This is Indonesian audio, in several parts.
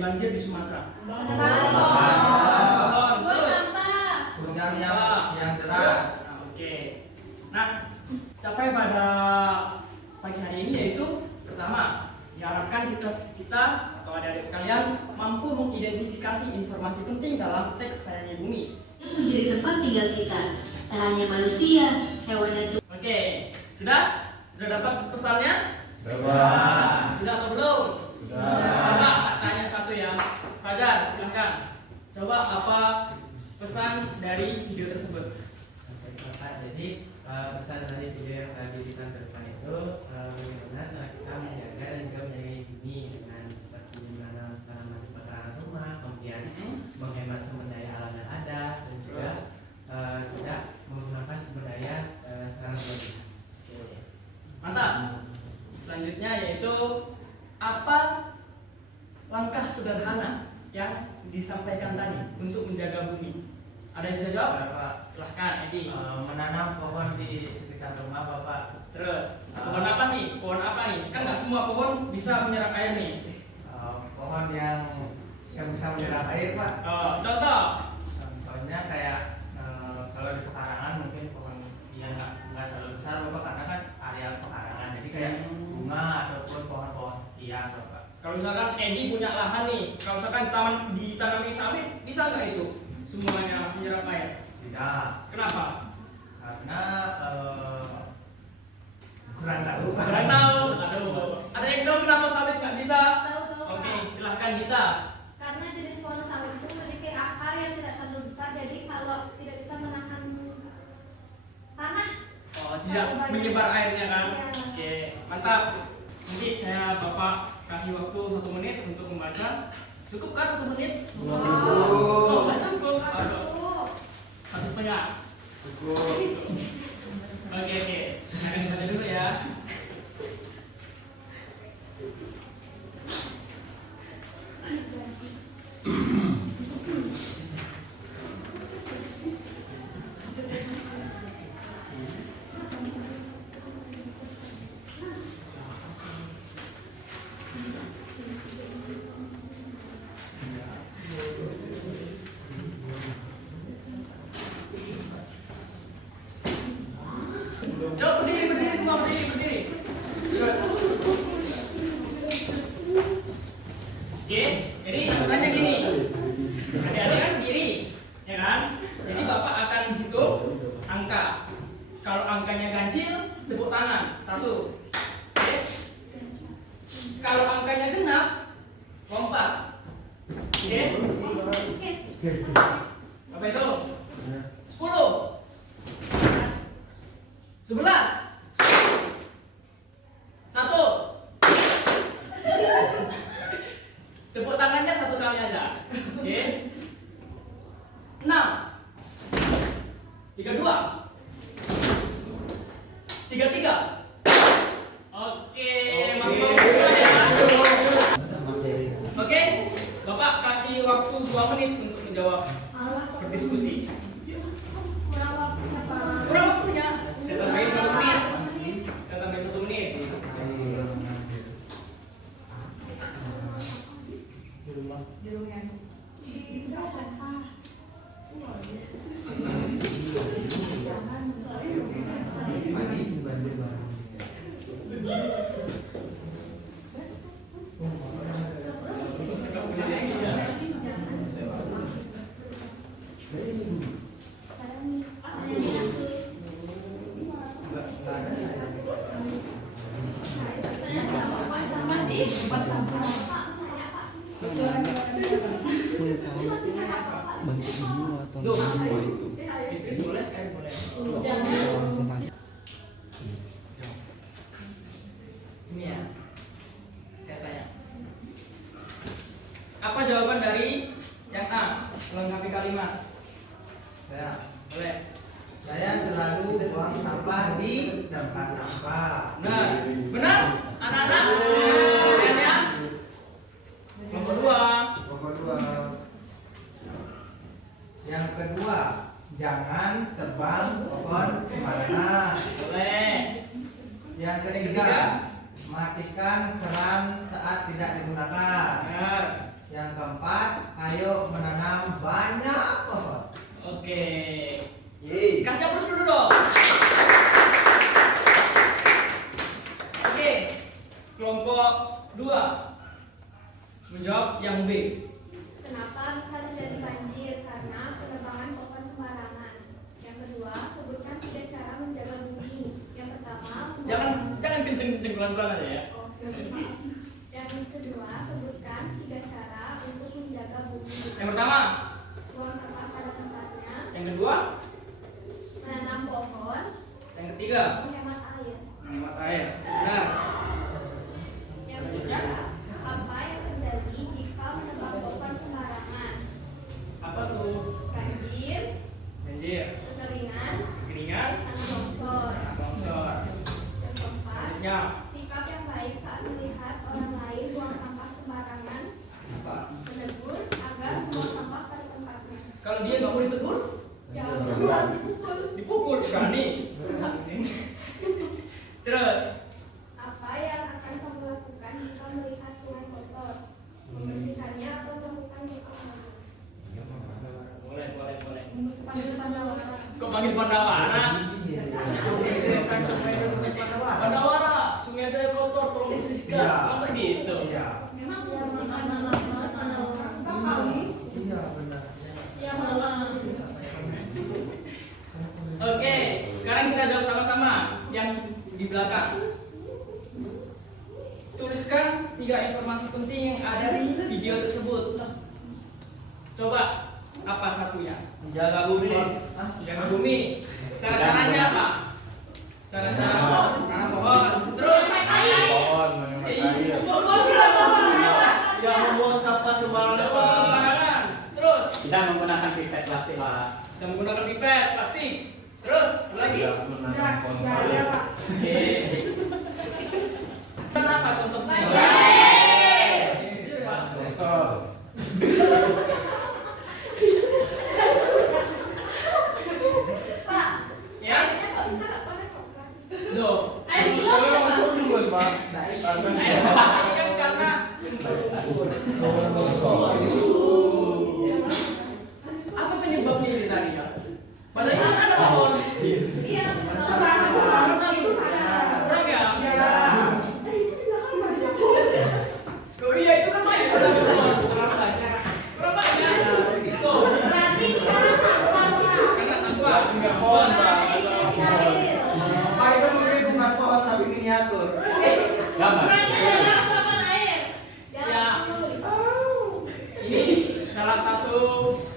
banjir di Sumatera? Pohon. Terus Hujan yang deras. oke. Nah, capai pada pagi hari ini yaitu pertama, diharapkan kita atau adik-adik sekalian mampu mengidentifikasi informasi penting dalam teks Sayangi Bumi. Menjadi tempat tinggal kita, tak hanya manusia, hewan dan tumbuhan. Oke, sudah? Sudah dapat pesannya? Sudah. Sudah atau belum? Sudah. Coba tanya satu ya. Fajar, silahkan. Coba apa pesan dari video tersebut? Jadi pesan dari video yang tadi ditampilkan itu bagaimana cara kita menjaga dan juga menyayangi bumi dengan seperti menanam tanaman di pekarangan rumah, kemudian menghemat sumber daya alam yang ada dan juga tidak menggunakan sumber daya secara berlebih. Mantap. Selanjutnya yaitu apa langkah sederhana yang disampaikan tadi untuk menjaga bumi? Ada yang bisa jawab? Bapak, Silahkan, Edi. menanam pohon di sekitar rumah Bapak. Terus, pohon apa sih? Pohon apa nih? Kan nggak semua pohon bisa menyerap air nih. Pohon yang bisa menyerap air Pak. Contoh. Contohnya kayak kalau di pekarangan mungkin pohon yang nggak terlalu besar Bapak, karena kan areal pekarangan. Jadi kayak bunga ataupun pohon-pohon hias Bapak. Kalau misalkan Edi punya lahan nih, kalau misalkan taman ditanami sawit, bisa nggak itu semuanya menyerap air? Tidak. Kenapa? Karena kurang tahu Pak. Kurang tahu. Aduh. Ada yang tahu kenapa sawit nggak bisa? Tahu. Oke, silahkan Dita. Karena jenis pohon sawit itu memiliki akar yang tidak terlalu besar, jadi kalau tidak bisa menahan tanah. Tidak menyebar airnya kan? Iya. Oke, mantap. Mungkin saya Bapak kasih waktu 1 menit untuk membaca. Cukup kan 1 menit? Oh, nggak cukup. Aduh. 1,5. Cukup. Oke. Saya kasih dulu ya. Coba berdiri semua, berdiri. Oke, jadi aturannya gini. Adik-adik kan berdiri, ya kan? Jadi Bapak akan hitung angka. Kalau angkanya ganjil, tepuk tangan. 1. Oke. Kalau angkanya genap, lompat. Oke? Apa itu? 10. 11. 1. Tepuk tangannya 1 kali aja. Oke. 6. 32. 33. Oke, mantap ya. Oke, Bapak kasih waktu 2 menit untuk menjawab berdiskusi. Kurang waktunya Pak. Kurang waktunya. Saya tambahin 1 menit. Saya tambahin 1 menit. Bentuk ini atau Duh. semua itu Istri boleh? Boleh. bisa tanya. Ini ya. Saya tanya. Apa jawaban dari yang A? Melengkapi kalimat. Boleh. Saya selalu buang sampah di tempat sampah. Benar. Benar? Anak-anak? Lihat ya. Nomor 2. Nomor 2. Yang kedua, jangan tebang pohon sembarangan. Boleh. Yang ketiga, matikan keran saat tidak digunakan. Benar. Yang keempat, ayo menanam banyak pohon. Oke. Yeay. Kasih aplaus dulu dong. Oke. Kelompok 2 menjawab yang B. Kenapa bisa terjadi banjir? Karena penebangan pohon sembarangan. Yang kedua, sebutkan 3 cara menjaga bumi. Yang pertama, Jangan kenceng-kenceng, pelan-pelan aja ya. Oh, maaf. Yang kedua, sebutkan 3 cara untuk menjaga bumi. Yang pertama, Buang sampah pada tempatnya, yang kedua, menanam pohon, yang ketiga, menghemat air. menghemat air. Benar. Yang ketiga, apa yang terjadi jika menebang pohon sembarangan? Apa tuh? Banjir, Banjir, kekeringan, keringan, tanah longsor. tanah longsor. Yang keempat, Selanjutnya, sikap yang baik saat melihat orang lain buang sampah sembarangan, apa? menegur agar buang sampah pada tempatnya. Kalau dia nggak mau ditegur, Jangan dipukul. dipukul berani. Terus, Apa yang akan kamu lakukan jika melihat sungai kotor? Membersihkannya atau melakukan yang boleh. panggil Pandawara. Kok panggil Pandawara? Pandawara, sungai saya kotor, tolong bersihkan. Iya. Masa gitu? Iya. Memang dia Pandawara. Iya benar. Yang Pandawara. Oke, sekarang kita jawab sama-sama yang di belakang. Tuliskan 3 informasi penting yang ada di video tersebut. Coba, apa satunya? Menjaga bumi. Jaga bumi. Cara-caranya apa? Cara-cara menanam pohon. Terus Pohon menghemat air. Tidak membuang sampah sembarangan. sembarangan. Terus Tidak menggunakan pipet plastik, Pak. dan menggunakan pipet plastik. Terus apa lagi? Tidak menanam pohon. Oke. Kenapa contohnya? Jujur, Pak. Longsor. Pak, Ya? airnya kok bisa nggak pada coklat? Loh. Air minum ya, Pak? Air kan karena apa penyebabnya ini tadi ya? Padahal ini kan ada pohon. Iya, Kurang ya? Loh iya itu kan banyak. Kurang banyak. Tuh, berarti karena sampah, Pak. karena sampah. Enggak pohon, Pak. Isi air. Pak itu mungkin bukan pohon tapi miniatur. Gambar. Sama air. Ya. Jangan. Ini salah satu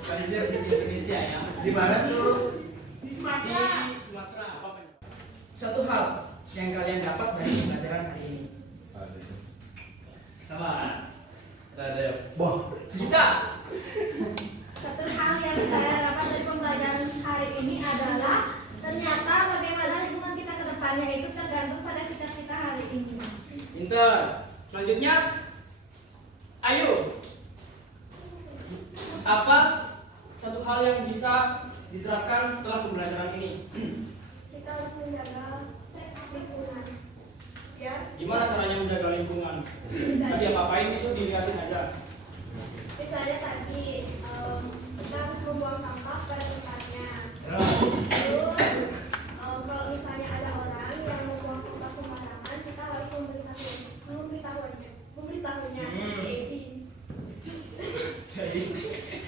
banjir di Indonesia ya. Di mana tuh? Di Sumatera. Satu hal yang kalian dapat dari pembelajaran hari ini. Sabar. Boh. Kita. Satu hal yang saya dapat dari pembelajaran hari ini adalah ternyata bagaimana lingkungan kita ke depannya itu tergantung pada sikap kita hari ini. Pinter. Selanjutnya, ayo. Apa satu hal yang bisa diterapkan setelah pembelajaran ini? Kita harus menjaga lingkungan. Ya, Gimana caranya menjaga lingkungan? Tadi apa-apain itu dilihatin aja. misalnya tadi kita harus membuang sampah pada tempatnya. Ya. Terus kalau misalnya ada orang yang membuang sampah sembarangan, kita harus memberitahunya Hmm. seperti Edi.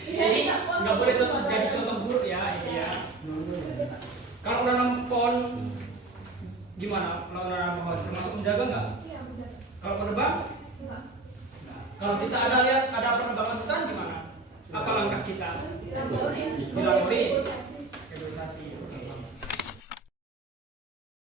Jadi nggak boleh jadi contoh buruk ya, ini ya. Kalau menanam pohon gimana? Kalau menanam pohon termasuk menjaga nggak? Iya, benar. Kalau menebang? Enggak. Kalau kita lihat ada penebangan hutan gimana? Apa langkah kita? Dilaporin. Dilaporin. Negosiasi. Negosiasi.